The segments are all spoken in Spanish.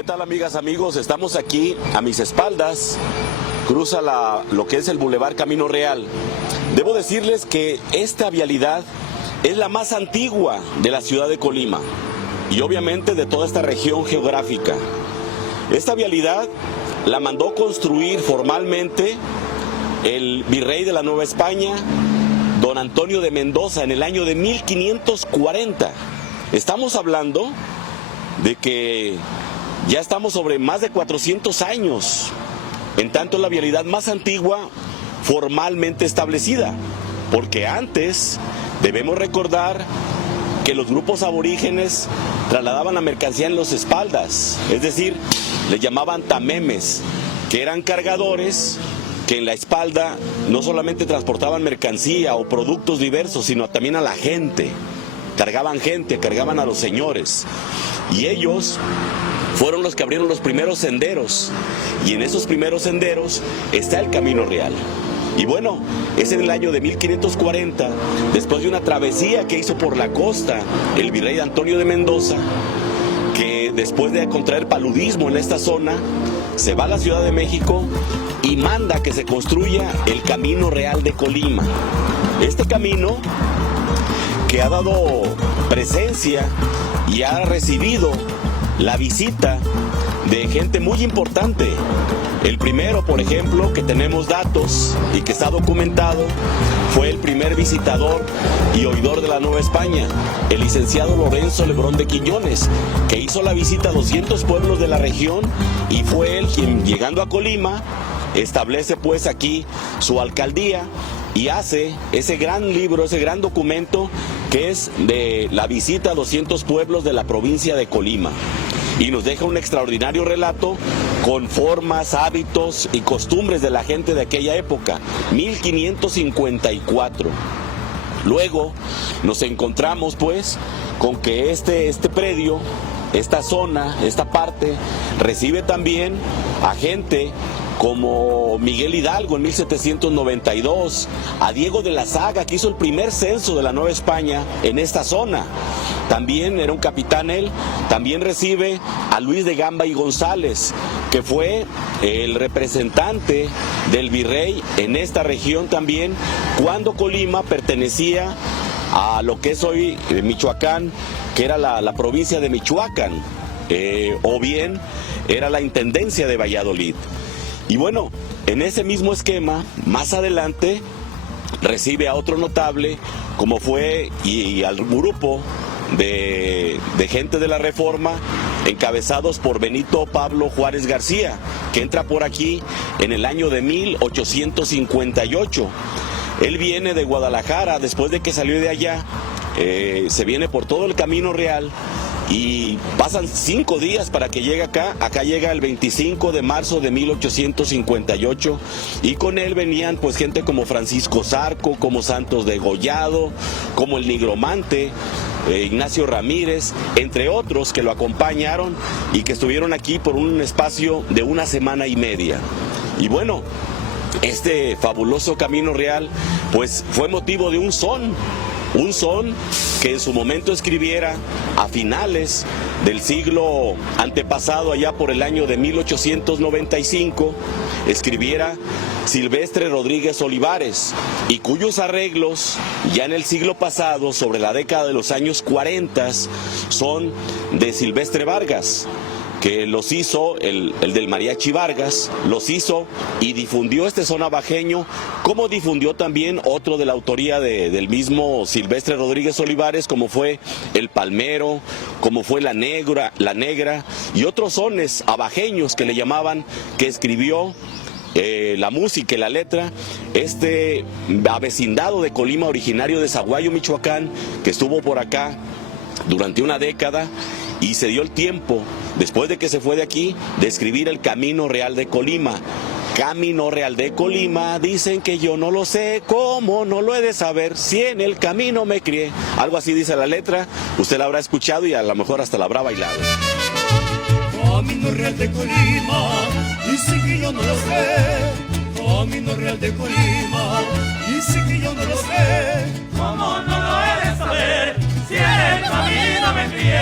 ¿Qué tal, amigas, amigos? Estamos aquí a mis espaldas, cruza lo que es el Boulevard Camino Real. Debo decirles que esta vialidad es la más antigua de la ciudad de Colima y obviamente de toda esta región geográfica. Esta vialidad la mandó construir formalmente el virrey de la Nueva España, don Antonio de Mendoza, en el año de 1540. Estamos hablando de que ya estamos sobre más de 400 años, en tanto la vialidad más antigua formalmente establecida, porque antes debemos recordar que los grupos aborígenes trasladaban la mercancía en las espaldas, es decir, le llamaban tamemes, que eran cargadores que en la espalda no solamente transportaban mercancía o productos diversos, sino también a la gente, cargaban a los señores, y ellos fueron los que abrieron los primeros senderos, y en esos primeros senderos está el Camino Real. Y bueno, es en el año de 1540, después de una travesía que hizo por la costa el virrey Antonio de Mendoza, que después de contraer paludismo en esta zona, se va a la Ciudad de México y manda que se construya el Camino Real de Colima. Este camino que ha dado presencia y ha recibido la visita de gente muy importante. El primero, por ejemplo, que tenemos datos y que está documentado, fue el primer visitador y oidor de la Nueva España, el licenciado Lorenzo Lebrón de Quiñones, que hizo la visita a 200 pueblos de la región, y fue él quien, llegando a Colima, establece pues aquí su alcaldía y hace ese gran libro, ese gran documento que es de la visita a 200 pueblos de la provincia de Colima. Y nos deja un extraordinario relato con formas, hábitos y costumbres de la gente de aquella época, 1554. Luego nos encontramos pues con que este predio, esta zona, esta parte, recibe también a gente como Miguel Hidalgo en 1792, a Diego de la Saga, que hizo el primer censo de la Nueva España en esta zona. También era un capitán él. También recibe a Luis de Gamba y González, que fue el representante del virrey en esta región también, cuando Colima pertenecía a lo que es hoy Michoacán, que era la provincia de Michoacán, o bien era la intendencia de Valladolid. Y bueno, en ese mismo esquema, más adelante, recibe a otro notable, como fue y al grupo de gente de la Reforma, encabezados por Benito Pablo Juárez García, que entra por aquí en el año de 1858. Él viene de Guadalajara, después de que salió de allá, se viene por todo el Camino Real, y pasan 5 días para que llegue acá. Acá llega el 25 de marzo de 1858, y con él venían pues gente como Francisco Zarco, como Santos de Gollado, como el Nigromante, Ignacio Ramírez, entre otros que lo acompañaron y que estuvieron aquí por un espacio de 1 semana y media. Y bueno, este fabuloso Camino Real pues fue motivo de un son que en su momento escribiera a finales del siglo antepasado, allá por el año de 1895, escribiera Silvestre Rodríguez Olivares, y cuyos arreglos ya en el siglo pasado, sobre la década de los años 40, son de Silvestre Vargas, que los hizo, el del Mariachi Vargas, los hizo y difundió este son navajeño, como difundió también otro de la autoría del mismo Silvestre Rodríguez Olivares, como fue el Palmero, como fue la Negra, y otros sones abajeños que le llamaban, que escribió la música y la letra este avecindado de Colima, originario de Zaguayo, Michoacán, que estuvo por acá durante una década y se dio el tiempo, después de que se fue de aquí, de escribir el Camino Real de Colima. Camino Real de Colima, dicen que yo no lo sé, ¿cómo no lo he de saber? Si en el camino me crié. Algo así dice la letra, usted la habrá escuchado y a lo mejor hasta la habrá bailado. Camino Real de Colima, dicen que yo no lo sé. Camino Real de Colima, dicen que yo no lo sé. ¿Cómo no lo he de saber? Si en el camino me crié.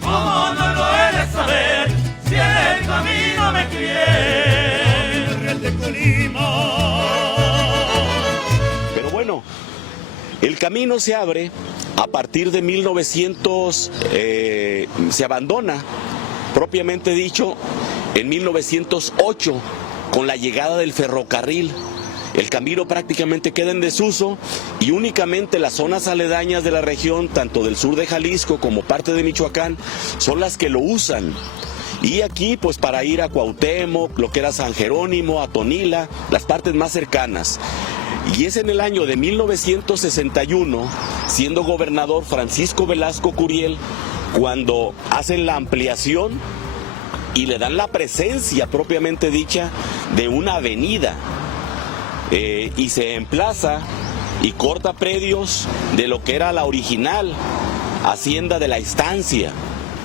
¿Cómo no lo he de saber? Si en El camino se abre a partir de 1900, se abandona, propiamente dicho, en 1908, con la llegada del ferrocarril. El camino prácticamente queda en desuso y únicamente las zonas aledañas de la región, tanto del sur de Jalisco como parte de Michoacán, son las que lo usan. Y aquí, pues para ir a Cuauhtémoc, lo que era San Jerónimo, a Tonila, las partes más cercanas. Y es en el año de 1961, siendo gobernador Francisco Velasco Curiel, cuando hacen la ampliación y le dan la presencia propiamente dicha de una avenida. Y se emplaza y corta predios de lo que era la original hacienda de la estancia,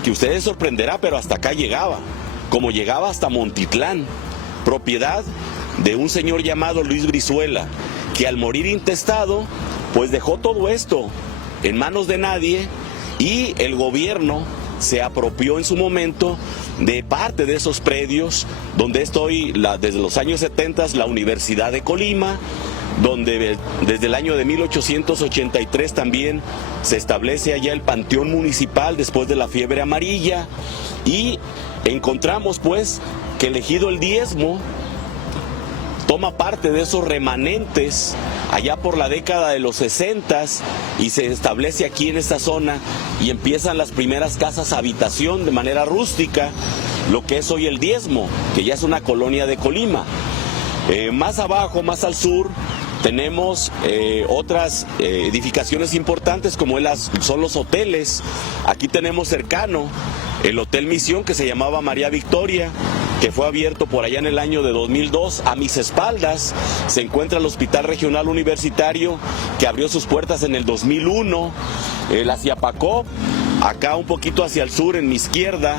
que ustedes sorprenderá, pero hasta acá llegaba, como llegaba hasta Montitlán, propiedad de un señor llamado Luis Brizuela, que al morir intestado, pues dejó todo esto en manos de nadie y el gobierno se apropió en su momento de parte de esos predios, donde estoy desde los años 70, la Universidad de Colima, donde desde el año de 1883 también se establece allá el Panteón Municipal después de la fiebre amarilla, y encontramos pues que el ejido El Diezmo toma parte de esos remanentes allá por la década de los 60 y se establece aquí en esta zona y empiezan las primeras casas habitación de manera rústica, lo que es hoy El Diezmo, que ya es una colonia de Colima. Más abajo, más al sur, tenemos otras edificaciones importantes como son los hoteles. Aquí tenemos cercano el Hotel Misión, que se llamaba María Victoria, que fue abierto por allá en el año de 2002. A mis espaldas se encuentra el Hospital Regional Universitario, que abrió sus puertas en el 2001. La Ciapacó, acá un poquito hacia el sur, en mi izquierda,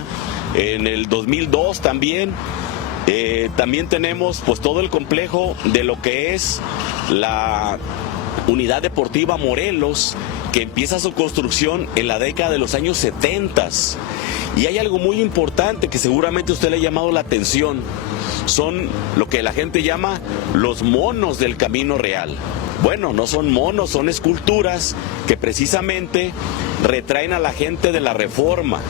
en el 2002 también. También tenemos pues todo el complejo de lo que es la Unidad Deportiva Morelos, que empieza su construcción en la década de los años 70. Y hay algo muy importante que seguramente a usted le ha llamado la atención. Son lo que la gente llama los monos del Camino Real. Bueno, no son monos, son esculturas que precisamente retraen a la gente de la Reforma.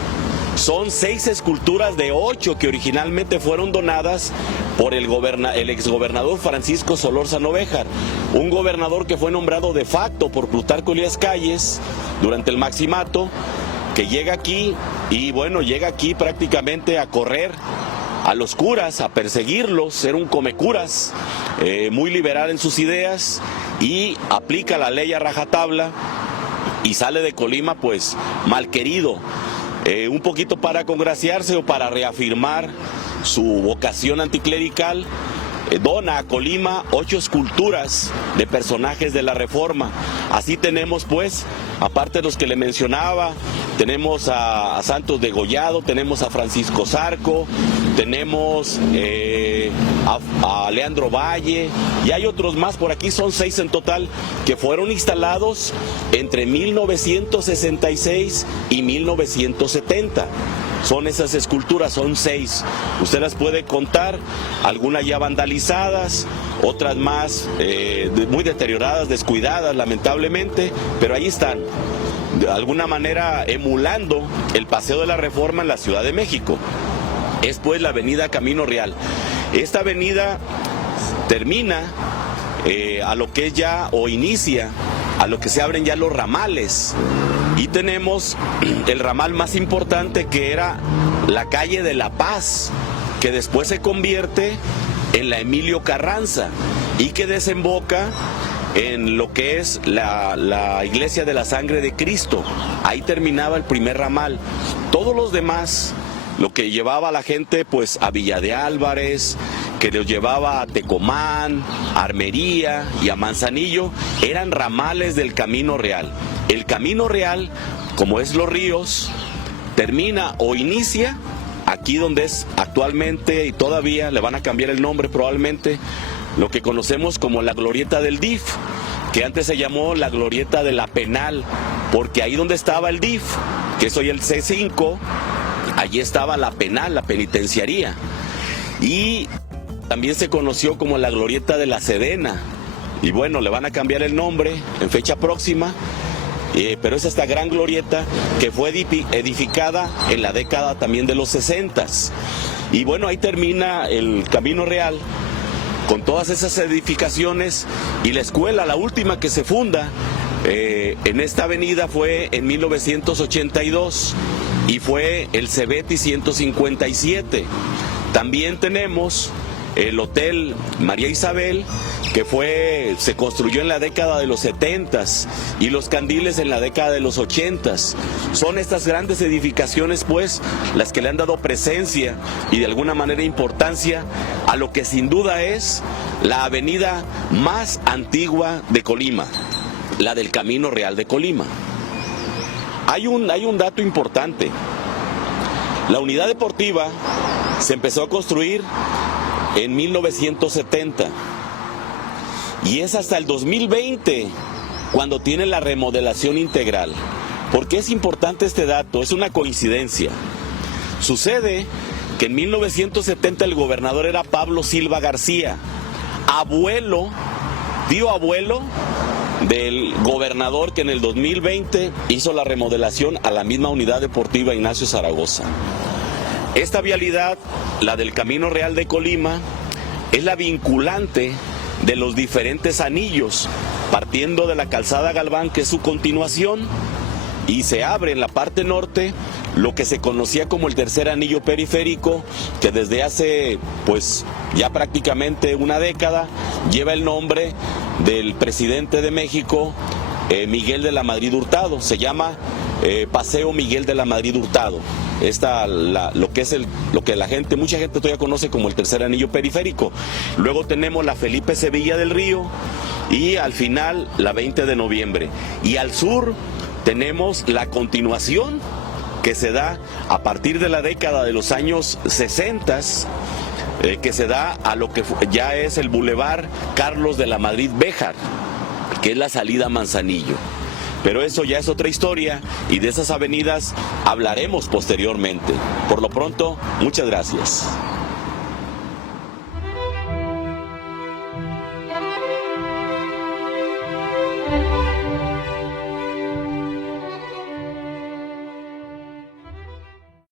Son 6 esculturas de 8 que originalmente fueron donadas por el exgobernador Francisco Solórzano Béjar, un gobernador que fue nombrado de facto por Plutarco Elías Calles durante el maximato, que llega aquí y bueno, llega aquí prácticamente a correr a los curas, a perseguirlos, ser un comecuras, muy liberal en sus ideas, y aplica la ley a rajatabla y sale de Colima pues mal querido. Un poquito para congraciarse o para reafirmar su vocación anticlerical, dona a Colima 8 esculturas de personajes de la Reforma. Así tenemos pues, aparte de los que le mencionaba, tenemos a Santos Degollado, tenemos a Francisco Zarco, tenemos a Leandro Valle, y hay otros más por aquí, son 6 en total, que fueron instalados entre 1966 y 1970. Son esas esculturas, son 6. Usted las puede contar, algunas ya vandalizadas, otras más muy deterioradas, descuidadas, lamentablemente, pero ahí están, de alguna manera emulando el Paseo de la Reforma en la Ciudad de México. Es pues la avenida Camino Real. Esta avenida termina a lo que es ya, o inicia, a lo que se abren ya los ramales. Y tenemos el ramal más importante, que era la calle de La Paz, que después se convierte en la Emilio Carranza y que desemboca en lo que es la Iglesia de la Sangre de Cristo. Ahí terminaba el primer ramal. Todos los demás, lo que llevaba a la gente pues a Villa de Álvarez, que los llevaba a Tecomán, a Armería y a Manzanillo, eran ramales del Camino Real. El Camino Real, como es Los Ríos, termina o inicia aquí donde es actualmente, y todavía le van a cambiar el nombre probablemente, lo que conocemos como la Glorieta del DIF, que antes se llamó la Glorieta de la Penal, porque ahí donde estaba el DIF, que es hoy el C5, allí estaba la penal, la penitenciaría. Y también se conoció como la Glorieta de la Sedena, y bueno, le van a cambiar el nombre en fecha próxima, pero es esta gran glorieta que fue edificada en la década también de los 60s. Y bueno, ahí termina el Camino Real con todas esas edificaciones, y la escuela, la última que se funda en esta avenida, fue en 1982 y fue el Cebeti 157. También tenemos el Hotel María Isabel, que se construyó en la década de los 70s, y los Candiles en la década de los 80s. Son estas grandes edificaciones, pues, las que le han dado presencia y de alguna manera importancia a lo que sin duda es la avenida más antigua de Colima, la del Camino Real de Colima. Hay un dato importante. La unidad deportiva se empezó a construir en 1970 y es hasta el 2020 cuando tiene la remodelación integral. ¿Por qué es importante este dato? Es una coincidencia. Sucede que en 1970 el gobernador era Pablo Silva García, tío abuelo del gobernador que en el 2020 hizo la remodelación a la misma unidad deportiva Ignacio Zaragoza. Esta vialidad, la del Camino Real de Colima, es la vinculante de los diferentes anillos, partiendo de la calzada Galván, que es su continuación, y se abre en la parte norte lo que se conocía como el tercer anillo periférico, que desde hace pues ya prácticamente una década lleva el nombre del presidente de México, Miguel de la Madrid Hurtado. Se llama Paseo Miguel de la Madrid Hurtado. Lo que mucha gente todavía conoce como el tercer anillo periférico. Luego tenemos la Felipe Sevilla del Río y al final la 20 de noviembre. Y al sur tenemos la continuación que se da a partir de la década de los años 60, que se da a lo que ya es el Boulevard Carlos de la Madrid Béjar, que es la salida a Manzanillo. Pero eso ya es otra historia y de esas avenidas hablaremos posteriormente. Por lo pronto, muchas gracias.